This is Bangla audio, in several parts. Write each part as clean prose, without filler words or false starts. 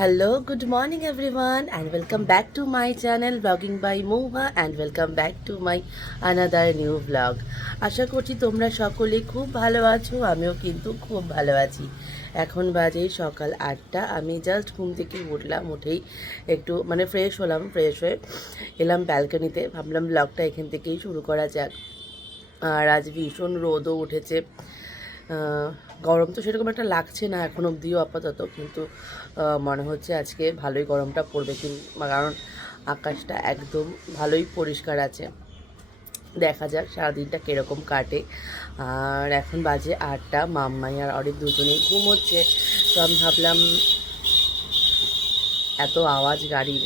Hello, good morning everyone, and welcome back to my channel Vlogging by Moha, and welcome back to my another new vlog. আশা করছি তোমরা সকলে খুব ভালো আছো, আমিও কিন্তু খুব ভালো আছি। এখন বাজে সকাল 8টা। আমি জাস্ট ঘুম থেকে উঠলাম, উঠেই একটু ফ্রেশ হলাম, ফ্রেশ হয়ে এলাম ব্যালকনিতে। ভাবলাম ব্লগটা এখান থেকেই শুরু করা যাক। আর আজ ভীষণ রোদও উঠেছে। গরম তো সেরকম একটা লাগছে না এখন অবধিও আপাতত, কিন্তু মনে হচ্ছে আজকে ভালোই গরমটা পড়বে, কারণ আকাশটা একদম ভালোই পরিষ্কার আছে। দেখা যাক সারাদিনটা কীরকম কাটে। আর এখন বাজে 8টা, মাম্মাই আর অনেক দুজনেই ঘুমোচ্ছে। তো আমি ভাবলাম এত আওয়াজ গাড়ির,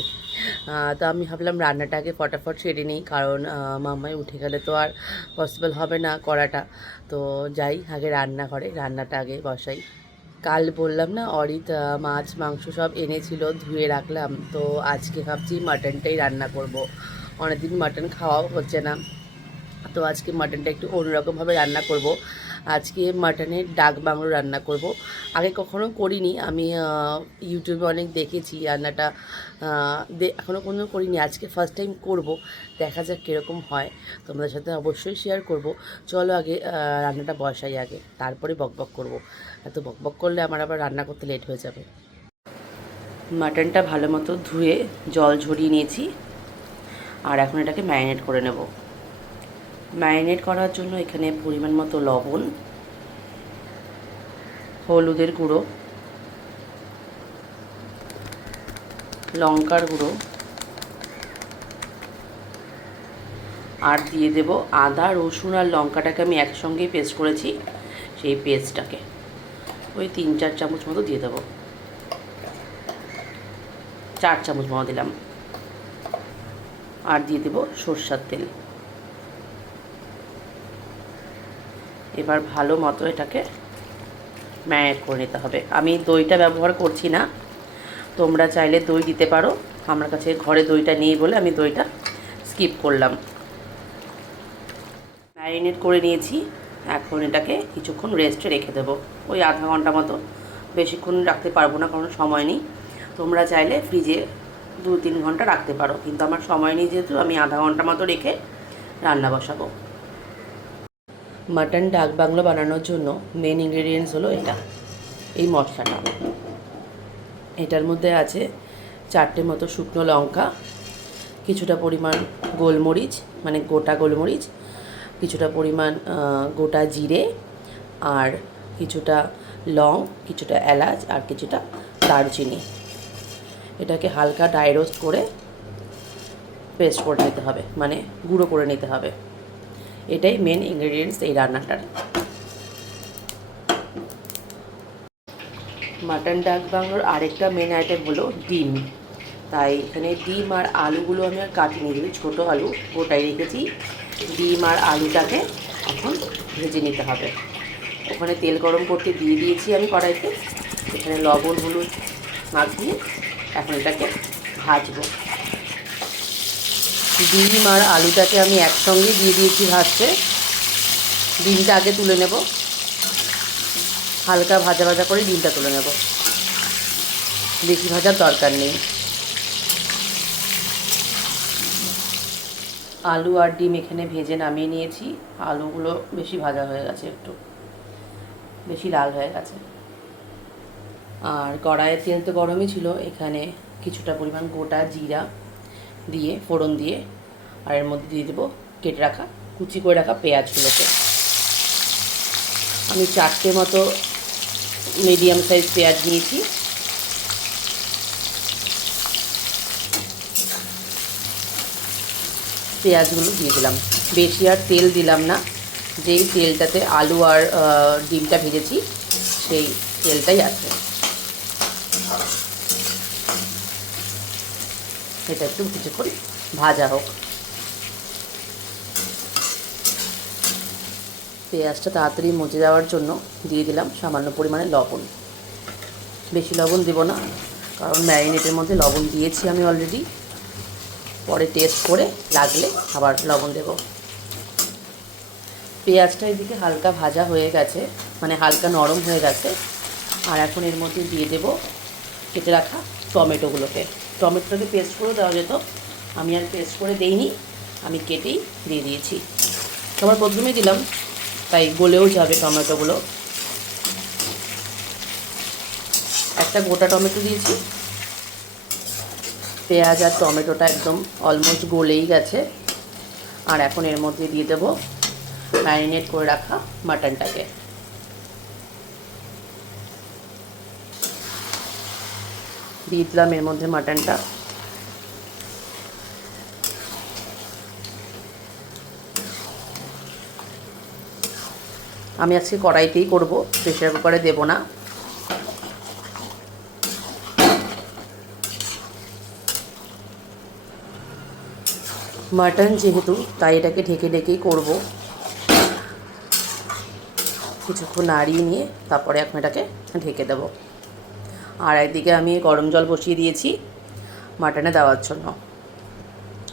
তো আমি ভাবলাম রান্নাটাকে ফটাফট সেরে নিই, কারণ মাম্মাই উঠে গেলে তো আর পসিবল হবে না করাটা। তো যাই আগে রান্নাঘরে, রান্নাটা আগে বসাই। কাল বললাম না অরিত মাছ মাংস সব এনেছিল, ধুয়ে রাখলাম। তো আজকে ভাবছি মাটনটাই রান্না করব। অনেকদিন মাটন খাওয়াও হচ্ছে না, তো আজকে মাটনটা একটু অন্যরকমভাবে রান্না করব। আজকে মাটনের ডাক বাংলো রান্না করব। আগে কখনো করিনি আমি, ইউটিউবে অনেক দেখেছি রান্নাটা, এখনও কোনো করিনি, আজকে ফার্স্ট টাইম করব। দেখা যাক কীরকম হয়, তোমাদের সাথে অবশ্যই শেয়ার করব। চলো আগে রান্নাটা বসাই আগে, তারপরে বকবক করব। এত বকবক করলে আমার আবার রান্না করতে লেট হয়ে যাবে। মাটনটা ভালো মতো ধুয়ে জল ঝরিয়ে নিয়েছি, আর এখন এটাকে ম্যারিনেট করে নেব। ম্যারিনেট করার জন্য এখানে পরিমাণ মতো লবণ, হলুদের গুঁড়ো, লঙ্কার গুঁড়ো, আর দিয়ে দেব আদা রসুন আর লঙ্কাটাকে আমি একসঙ্গেই পেস্ট করেছি, সেই পেস্টটাকে ওই 3-4 চামচ মতো দিয়ে দেবো। 4 চামচ মতো দিলাম। আর দিয়ে দেব সরষের তেল। এবার ভালো মতো এটাকে ম্যারিনেট করে নিতে হবে। আমি দইটা ব্যবহার করছি না, তোমরা চাইলে দই দিতে পারো। আমার কাছে ঘরে দইটা নেই বলে আমি দইটা স্কিপ করলাম। ম্যারিনেট করে নিয়েছি, এখন এটাকে কিছুক্ষণ রেস্টে রেখে দেবো, ওই আধা ঘন্টা মতো। বেশিক্ষণ রাখতে পারবো না কারণ সময় নেই। তোমরা চাইলে ফ্রিজে 2-3 ঘন্টা রাখতে পারো, কিন্তু আমার সময় নেই যেহেতু আমি আধা ঘন্টা মতো রেখে রান্না বসাবো। মাটন ডাক বাংলো বানানোর জন্য মেন ইনগ্রেডিয়েন্টস হলো এটা, এই মশলাটা। এটার মধ্যে আছে 4টে মতো শুকনো লঙ্কা, কিছুটা পরিমাণ গোলমরিচ গোটা গোলমরিচ, কিছুটা পরিমাণ গোটা জিরে, আর কিছুটা লং, কিছুটা এলাচ, আর কিছুটা দারচিনি। এটাকে হালকা ড্রাই রোস্ট করে পেস্ট করে নিতে হবে, গুঁড়ো করে নিতে হবে। এটাই মেন ইনগ্রেডিয়েন্টস এই রান্নাটার। মাটন ডাক বাংলোর আরেকটা মেন আইটেম হলো ডিম। তাই এখানে ডিম আর আলুগুলো আমি আর কাটিনি, যদি ছোটো আলু গোটাই রেখেছি। ডিম আর আলুটাকে এখন ভেজে নিতে হবে। ওখানে তেল গরম করতে দিয়ে দিয়েছি আমি কড়াইতে। এখানে লবণ হলুদ মাখিয়ে এখন এটাকে ভাজবো। ডিম আর আলুটাকে আমি একসঙ্গে দিয়ে দিয়েছি ভাজতে। ডিমটা আগে তুলে নেব, হালকা ভাজা ভাজা করে ডিমটা তুলে নেব, বেশি ভাজার দরকার নেই। আলু আর ডিম এখানে ভেজে নামিয়ে নিয়েছি। আলুগুলো বেশি ভাজা হয়ে গেছে, একটু বেশি লাল হয়ে গেছে। আর কড়াইয়ের তেল তো গরমই ছিল, এখানে কিছুটা পরিমাণ গোটা জিরা দিয়ে ফোড়ন দিয়ে, আর এর মধ্যে দিয়ে দেবো কেটে রাখা কুচি করে রাখা পেঁয়াজগুলোকে। আমি 4টে মতো মিডিয়াম সাইজ পেঁয়াজ নিয়েছি। পেঁয়াজগুলো দিয়ে দিলাম, বেশি আর তেল দিলাম না। যেই তেলটাতে আলু আর ডিমটা ভেজেছি সেই তেলটাই আছে। এটা একটু কিছুক্ষণ ভাজা হোক। পেঁয়াজটা তাড়াতাড়ি মজে যাওয়ার জন্য দিয়ে দিলাম সামান্য পরিমাণে লবণ। বেশি লবণ দেব না, কারণ ম্যারিনেটের মধ্যে লবণ দিয়েছি আমি অলরেডি। পরে টেস্ট করে লাগলে আবার লবণ দেব। পেঁয়াজটা এদিকে হালকা ভাজা হয়ে গেছে, হালকা নরম হয়ে গেছে। আর এখন এর মধ্যে দিয়ে দেব কেটে রাখা টমেটোগুলোকে। টমেটোটাকে পেস্ট করে দেওয়া যেত, আমি আর পেস্ট করে দেইনি, আমি কেটেই দিয়ে দিয়েছি। সবার প্রথমেই দিলাম, তাই গলেও যাবে টমেটোগুলো। একটা গোটা টমেটো দিয়েছি। পেঁয়াজ আর টমেটোটা একদম অলমোস্ট গলেই গেছে। আর এখন এর মধ্যে দিয়ে দেবো ম্যারিনেট করে রাখা মাটনটাকে। দিয়ে দিলাম এর মধ্যে মাটনটা। আমি আজকে কড়াইতেই করব, প্রেসার কুকারে দেব না। মাটন যেহেতু, তাই এটাকে ঢেকে ঢেকেই করব। কিছুক্ষণ নাড়িয়ে নিয়ে তারপরে এখন এটাকে ঢেকে দেব। আর একদিকে আমি গরম জল বসিয়ে দিয়েছি মাটনে দেওয়ার জন্য।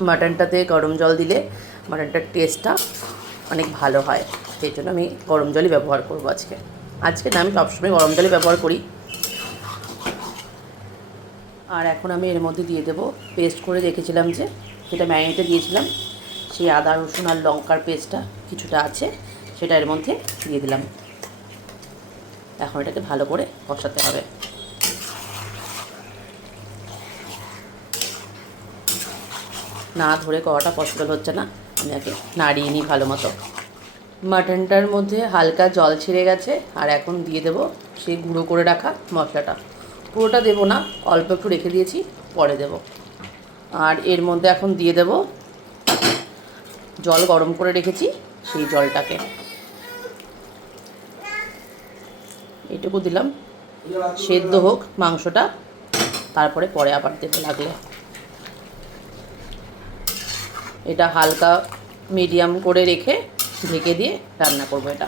মাটনটাতে গরম জল দিলে মাটনটার টেস্টটা অনেক ভালো হয়, সেই জন্য আমি গরম জলই ব্যবহার করব আজকে। আজকে না, আমি সবসময় গরম জলই ব্যবহার করি। আর এখন আমি এর মধ্যে দিয়ে দেবো পেস্ট করে রেখেছিলাম, যেটা ম্যারিনেটে দিয়েছিলাম, সেই আদা রসুন আর লঙ্কার পেস্টটা কিছুটা আছে, সেটা এর মধ্যে দিয়ে দিলাম। এখন এটাকে ভালো করে কষাতে হবে। না ধরে করাটা পসিবল হচ্ছে না, আমি আগে নাড়িয়ে নিই ভালো মতো। মাটনটার মধ্যে হালকা জল ছেড়ে গেছে, আর এখন দিয়ে দেবো সেই গুঁড়ো করে রাখা মশলাটা। পুরোটা দেবো না, অল্প একটু রেখে দিয়েছি, পরে দেব। আর এর মধ্যে এখন দিয়ে দেব জল গরম করে রেখেছি, সেই জলটাকে এইটুকু দিলাম। সেদ্ধ হোক মাংসটা, তারপরে পরে আবার দেবো লাগলে। এটা হালকা মিডিয়াম করে রেখে ঢেকে দিয়ে রান্না করবো। এটা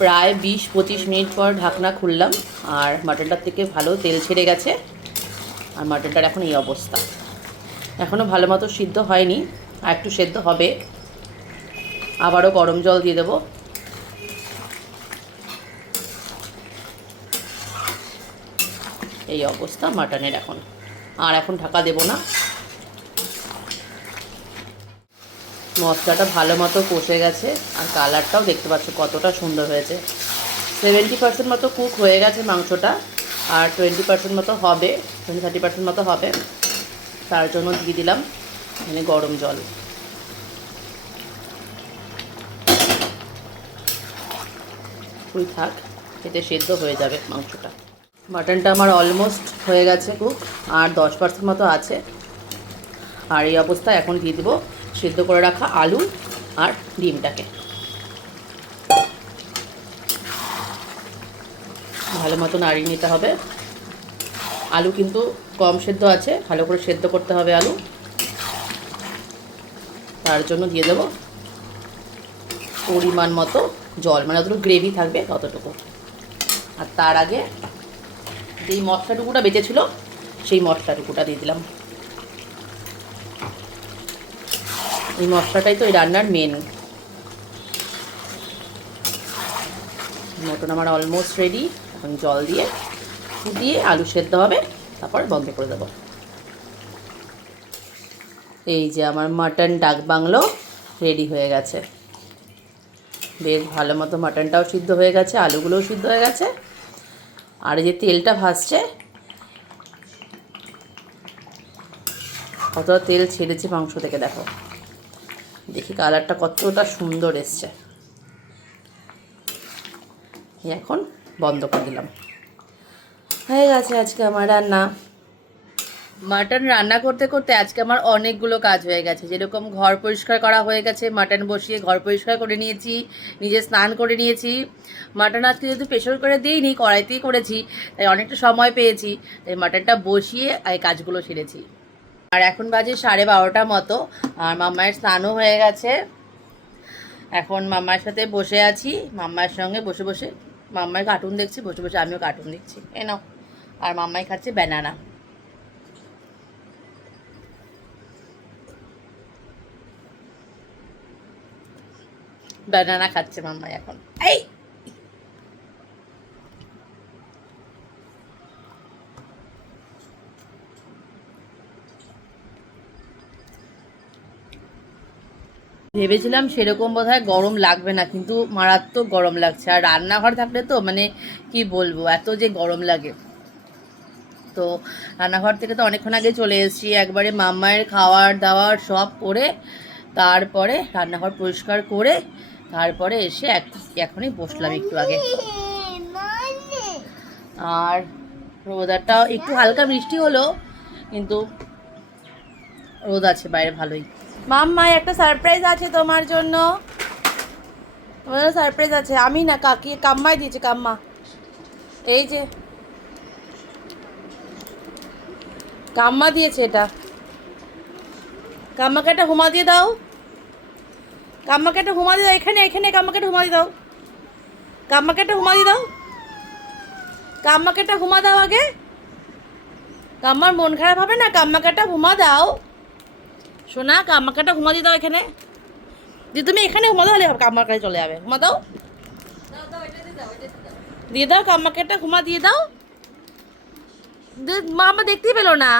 প্রায় 20-25 মিনিট পর ঢাকনা খুললাম, আর মাটনটার থেকে ভালো তেল ছেড়ে গেছে। আর মাটনটার এখন এই অবস্থা, এখনও ভালো মতো সিদ্ধ হয়নি, আর একটু সেদ্ধ হবে। আবারও গরম জল দিয়ে দেবো। এই অবস্থা মাটনের এখন। আর এখন ঢাকা দেব না। মশলাটা ভালো মতো কষে গেছে, আর কালারটাও দেখতে পাচ্ছ কতটা সুন্দর হয়েছে। 70% মতো কুক হয়ে গেছে মাংসটা, আর 20% মতো হবে, 20-30% মতো হবে। তার জন্য দিয়ে দিলাম মানে গরম জল। ওই থাক, এতে সেদ্ধ হয়ে যাবে মাংসটা। মাটনটা আমার অলমোস্ট হয়ে গেছে কুক, আর 10% মতো আছে। আর এই অবস্থায় এখন দিয়ে দেবো সেদ্ধ করে রাখা আলু আর ডিমটাকে। ভালো মতো নাড়িয়ে নিতে হবে। আলু কিন্তু কম সেদ্ধ আছে, ভালো করে সেদ্ধ করতে হবে আলু। তার জন্য দিয়ে দেবো পরিমাণ মতো জল, মানে যতটুকু গ্রেভি থাকবে ততটুকু। আর তার আগে যেই মশলাটুকুটা বেঁচেছিল, সেই মশলাটুকুটা দিয়ে দিলাম। এই মশলাটাই তো এই রান্নার মেন। মটন আমার অলমোস্ট রেডি। এখন জল দিয়ে ফুটিয়ে আলু সেদ্ধ হবে, তারপর বন্ধ করে দেবো। এই যে আমার মাটন ডাক বাংলো রেডি হয়ে গেছে। বেশ ভালো মতো মাটনটাও সিদ্ধ হয়ে গেছে, আলুগুলোও সিদ্ধ হয়ে গেছে। আর এই যে তেলটা ভাসছে, কতটা তেল ছেড়েছে মাংস থেকে দেখো। দেখি কালারটা কতটা সুন্দর এসছে। এখন বন্ধ করে দিলাম। হয়ে গেছে আজকে আমার রান্না। মাটন রান্না করতে করতে আজকে আমার অনেকগুলো কাজ হয়ে গেছে। যেরকম ঘর পরিষ্কার করা হয়ে গেছে, মাটন বসিয়ে ঘর পরিষ্কার করে নিয়েছি, নিজে স্নান করে নিয়েছি। মাটন আজকে যেহেতু প্রেশার করে দিইনি, কড়াইতেই করেছি, তাই অনেকটা সময় পেয়েছি, তাই মাটনটা বসিয়ে এই কাজগুলো সেরেছি। আর এখন বাজে 12:30 মতো, আর মাম্মায়ের স্নানও হয়ে গেছে। এখন মাম্মার সাথে বসে আছি, মাম্মার সঙ্গে বসে বসে মাম্মায় কার্টুন দেখছি, বসে বসে আমিও কার্টুন দেখছি। নাও। আর মাম্মাই খাচ্ছে ব্যানানা। ব্যানানা খাচ্ছে মাম্মাই এখন। এই ভেবেছিলাম সেরকম বোধহয় গরম লাগবে না, কিন্তু মারাত্মক গরম লাগছে। আর রান্নাঘর থাকলে তো মানে কি বলবো, এত যে গরম লাগে। তো রান্নাঘর থেকে তো অনেকক্ষণ আগে চলে এসেছি, একবারে মাম্মায়ের খাওয়ার দাওয়ার সব করে তারপরে রান্নাঘর পরিষ্কার করে তারপরে এসে এখনই বসলাম একটু আগে। আর রোদারটা একটু হালকা বৃষ্টি হলো, কিন্তু রোদ আছে বাইরে ভালোই। মাম্মা একটা সারপ্রাইজ আছে তোমার জন্য, তোমার সারপ্রাইজ আছে। আমি না, কাকি কাম্মাই দিয়েছে, কাম্মা। এই যে কাম্মা দিয়েছে এটা। কাম্মাকে একটা হুমা দিয়ে দাও, কাম্মাকে একটা হুমা দিয়ে দাও। এখানে এখানে কাম্মাকে একটা হুমা দিয়ে দাও, কাম্মাকে একটা হুমা দিয়ে দাও, কাম্মাকে একটা হুমা দাও আগে। কাম্মার মন খারাপ হবে না, কাম্মাকে একটা হুমা দাও সোনা, কাম্মাকে একটা হুমা দিয়ে দাও এখানে। যে তুমি এখানে হুমা দাও, কাম্মার কাছে চলে যাবে। হুমা দাও, দিয়ে দাও, কাম্মাকে একটা হুমা দিয়ে দাও। মা আমার দেখতেই পেলো না,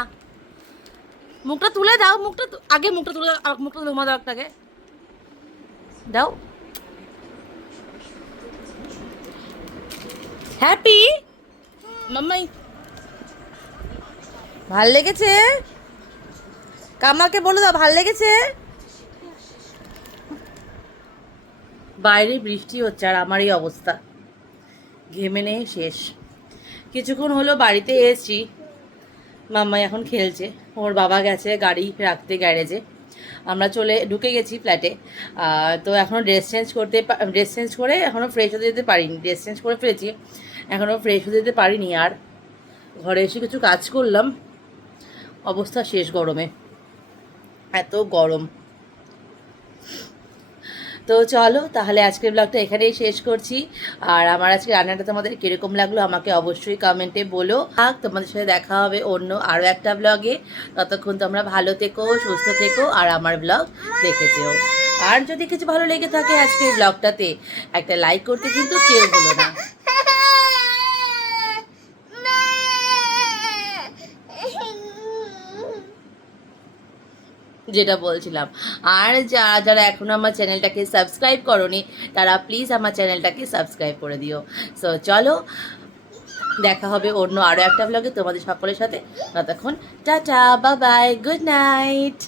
মুখটা তুলে দাও, আগে মুখটা তুলে দাও, মুখটা তুলে হুমা দাও একটাকে দাও। হ্যাপি মাম্মাই, ভাল লেগেছে? কাম্মাকে বলে দাও ভাল লেগেছে। বাইরে বৃষ্টি হচ্ছে আর আমার এই অবস্থা, ঘেমে নেই শেষ। কিছুক্ষণ হলো বাড়িতে এসেছি, মাম্মাই এখন খেলছে, ওর বাবা গেছে গাড়ি রাখতে গ্যারেজে, আমরা ঢুকে গেছি ফ্ল্যাটে। তো এখনও ড্রেস চেঞ্জ করে এখনও ফ্রেশ হতে যেতে পারিনি। ড্রেস চেঞ্জ করে ফেলেছি, এখনও ফ্রেশ হতে যেতে পারিনি। আর ঘরে এসে কিছু কাজ করলাম, অবস্থা শেষ গরমে, এত গরম। তো চলো তাহলে আজকের ব্লগটা এখানেই শেষ করছি। আর আমার আজকে রান্নাটা তোমাদের কীরকম লাগলো আমাকে অবশ্যই কমেন্টে বলো। আর তোমাদের সাথে দেখা হবে অন্য আরও একটা ব্লগে। ততক্ষণ তোমরা ভালো থেকো, সুস্থ থেকো, আর আমার ব্লগ দেখে যেও। আর যদি কিছু ভালো লেগে থাকে আজকের ব্লগটাতে, একটা লাইক করতে কিন্তু কেউ হলো না। যেটা বলছিলাম, আর যারা যারা এখনও আমার চ্যানেলটাকে সাবস্ক্রাইব করোনি তারা প্লিজ আমার চ্যানেলটাকে সাবস্ক্রাইব করে দিও। সো চলো দেখা হবে অন্য আরও একটা ব্লগে তোমাদের সকলের সাথে। ততক্ষণ tata, bye bye, good night.